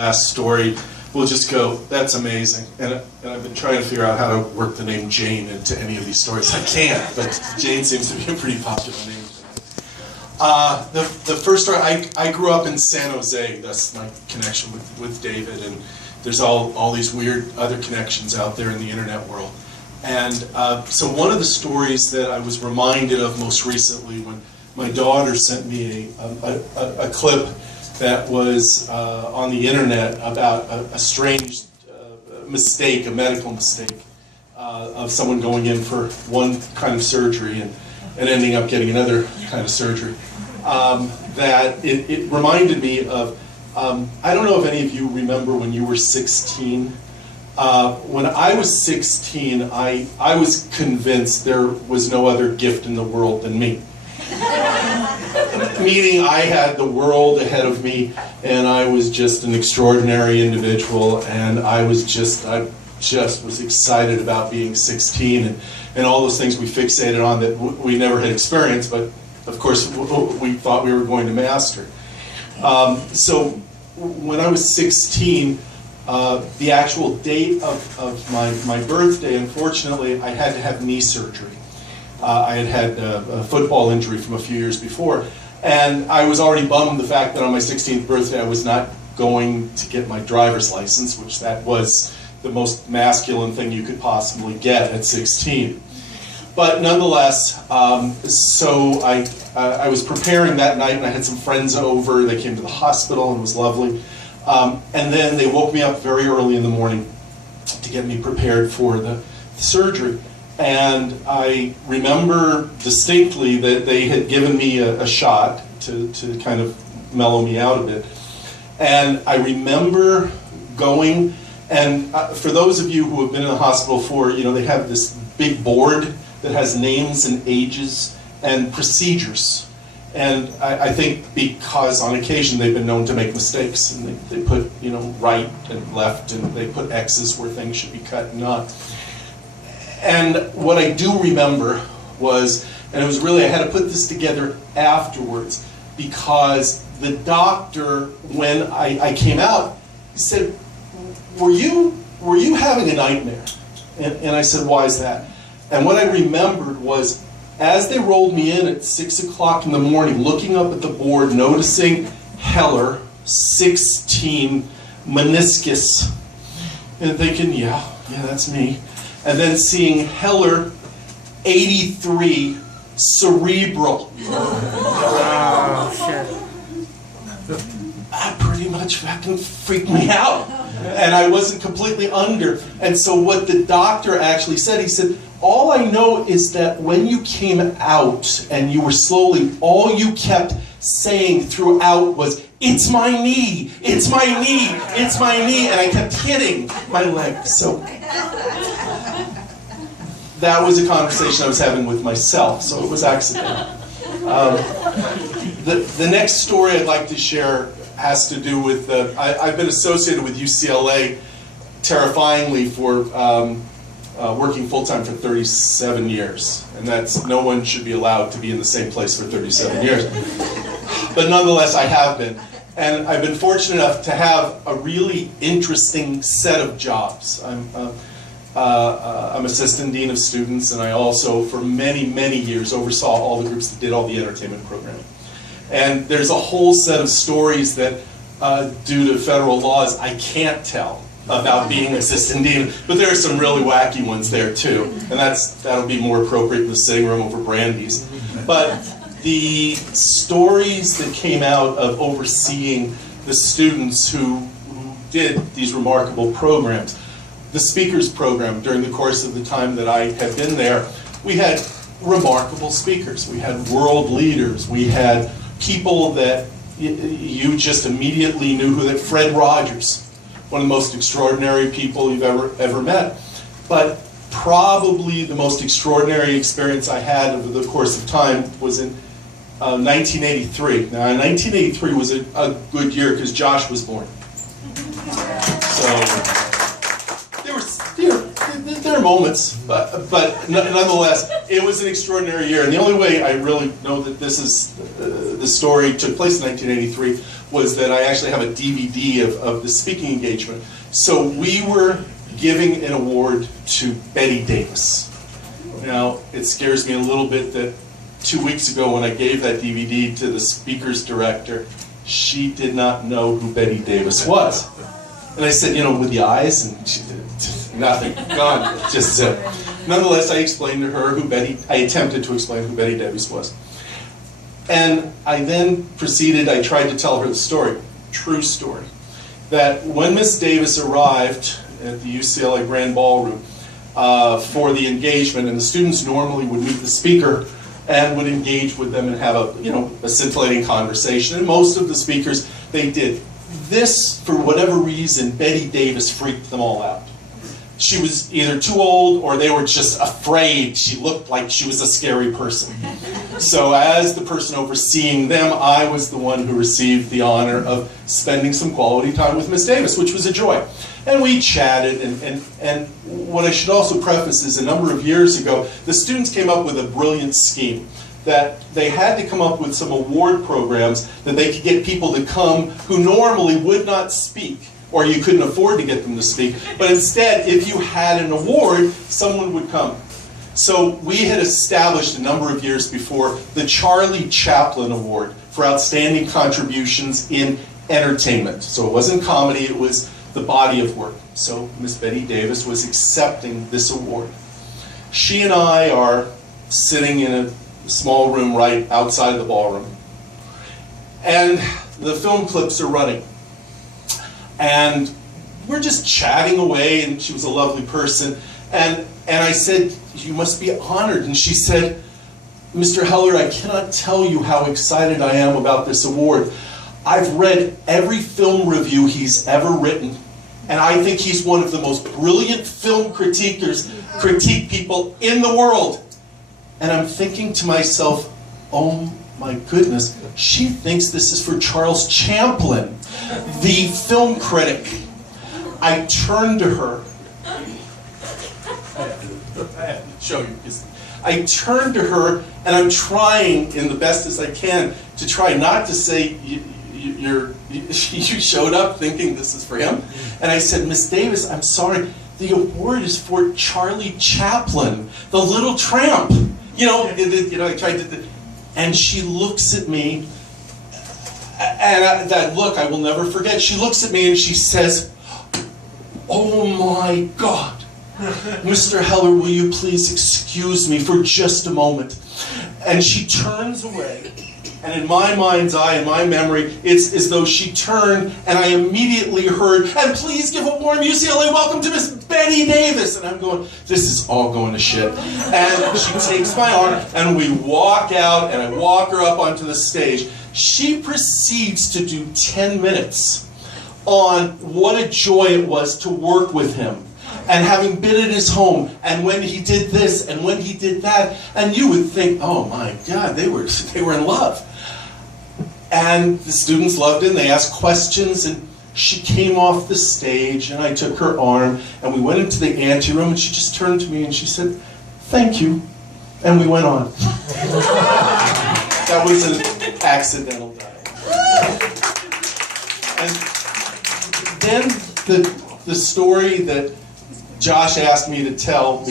last story, we'll just go, that's amazing. And I've been trying to figure out how to work the name Jane into any of these stories. I can't, but Jane seems to be a pretty popular name. The first story, I grew up in San Jose. That's my connection with David, and there's all these weird other connections out there in the internet world. And so one of the stories that I was reminded of most recently when my daughter sent me a clip that was on the internet about a strange mistake, a medical mistake, of someone going in for one kind of surgery and ending up getting another kind of surgery. That it reminded me of, I don't know if any of you remember when you were 16. When I was 16, I was convinced there was no other gift in the world than me. Meaning I had the world ahead of me, and I was just an extraordinary individual, and I just was excited about being 16 and all those things we fixated on that we never had experienced, but of course we thought we were going to master. So when I was 16, the actual date of my birthday, unfortunately, I had to have knee surgery. I had a football injury from a few years before, and I was already bummed the fact that on my 16th birthday I was not going to get my driver's license, which that was the most masculine thing you could possibly get at 16. But nonetheless, so I was preparing that night, and I had some friends over. They came to the hospital, and it was lovely. And then they woke me up very early in the morning to get me prepared for the surgery. And I remember distinctly that they had given me a shot to kind of mellow me out a bit. And I remember going, and for those of you who have been in the hospital before, you know, they have this big board that has names and ages and procedures. And I think because on occasion they've been known to make mistakes, and they put, you know, right and left, and they put X's where things should be cut and not. And what I do remember was, and it was really, I had to put this together afterwards, because the doctor, when I came out, he said, were you having a nightmare? And I said, why is that? And what I remembered was, as they rolled me in at 6 o'clock in the morning, looking up at the board, noticing Heller, 16, meniscus, and thinking, yeah, that's me. And then seeing Heller, 83, cerebral. Oh, shit. That pretty much fucking freaked me out. And I wasn't completely under. And so what the doctor actually said, he said, all I know is that when you came out and you were slowly, all you kept saying throughout was, it's my knee, it's my knee, it's my knee. And I kept hitting my leg. So that was a conversation I was having with myself, so it was accidental. The next story I'd like to share has to do with, I've been associated with UCLA terrifyingly for working full-time for 37 years. And that's, no one should be allowed to be in the same place for 37 years. But nonetheless, I have been. And I've been fortunate enough to have a really interesting set of jobs. I'm assistant dean of students, and I also, for many, many years, oversaw all the groups that did all the entertainment programming. And there's a whole set of stories that, due to federal laws, I can't tell about being assistant dean, but there are some really wacky ones there too, and that'll be more appropriate in the sitting room over brandies. But the stories that came out of overseeing the students who did these remarkable programs, the speakers program, during the course of the time that I had been there, we had remarkable speakers. We had world leaders. We had people that you just immediately knew who, that Fred Rogers, one of the most extraordinary people you've ever met. But probably the most extraordinary experience I had over the course of time was in 1983. Now, 1983 was a good year because Josh was born. So there are moments, but nonetheless, it was an extraordinary year. And the only way I really know that this story took place in 1983 was that I actually have a DVD of the speaking engagement. So we were giving an award to Betty Davis. Now, it scares me a little bit that 2 weeks ago when I gave that DVD to the speaker's director, she did not know who Betty Davis was. And I said, you know, with the eyes, and she did nothing, gone, just zip. Nonetheless, I explained to her I attempted to explain who Betty Davis was. And I then proceeded, I tried to tell her the story, true story, that when Miss Davis arrived at the UCLA Grand Ballroom for the engagement, and the students normally would meet the speaker and would engage with them and have a scintillating conversation. And most of the speakers, they did. This, for whatever reason, Betty Davis freaked them all out. She was either too old or they were just afraid. She looked like she was a scary person. So as the person overseeing them, I was the one who received the honor of spending some quality time with Miss Davis, which was a joy. And we chatted, and what I should also preface is a number of years ago, the students came up with a brilliant scheme that they had to come up with some award programs that they could get people to come who normally would not speak, or you couldn't afford to get them to speak, but instead, if you had an award, someone would come. So we had established a number of years before the Charlie Chaplin Award for outstanding contributions in entertainment. So it wasn't comedy, it was the body of work. So Miss Betty Davis was accepting this award. She and I are sitting in a small room right outside the ballroom. And the film clips are running. And we're just chatting away, and she was a lovely person. And I said, "You must be honored." And she said, "Mr. Heller, I cannot tell you how excited I am about this award. I've read every film review he's ever written, and I think he's one of the most brilliant film critique people in the world." And I'm thinking to myself, oh my goodness, she thinks this is for Charles Chaplin, the film critic. I turned to her. I have to show you. I turned to her, and I'm trying, in the best as I can, to try not to say, you showed up thinking this is for him. And I said, "Miss Davis, I'm sorry, the award is for Charlie Chaplin, the little tramp." I tried to, and she looks at me, and that look I will never forget. She looks at me and she says, "Oh my God, Mr. Heller, will you please excuse me for just a moment?" And she turns away. And in my mind's eye, in my memory, it's as though she turned and I immediately heard, "And please give a warm UCLA welcome to Miss Betty Davis." And I'm going, this is all going to shit. And she takes my arm and we walk out, and I walk her up onto the stage. She proceeds to do 10 minutes on what a joy it was to work with him. And having been in his home, and when he did this, and when he did that, and you would think, oh my God, they were in love. And the students loved it, and they asked questions, and she came off the stage, and I took her arm, and we went into the anteroom, and she just turned to me and she said, "Thank you," and we went on. That was an accidental dive. And then the story that Josh asked me to tell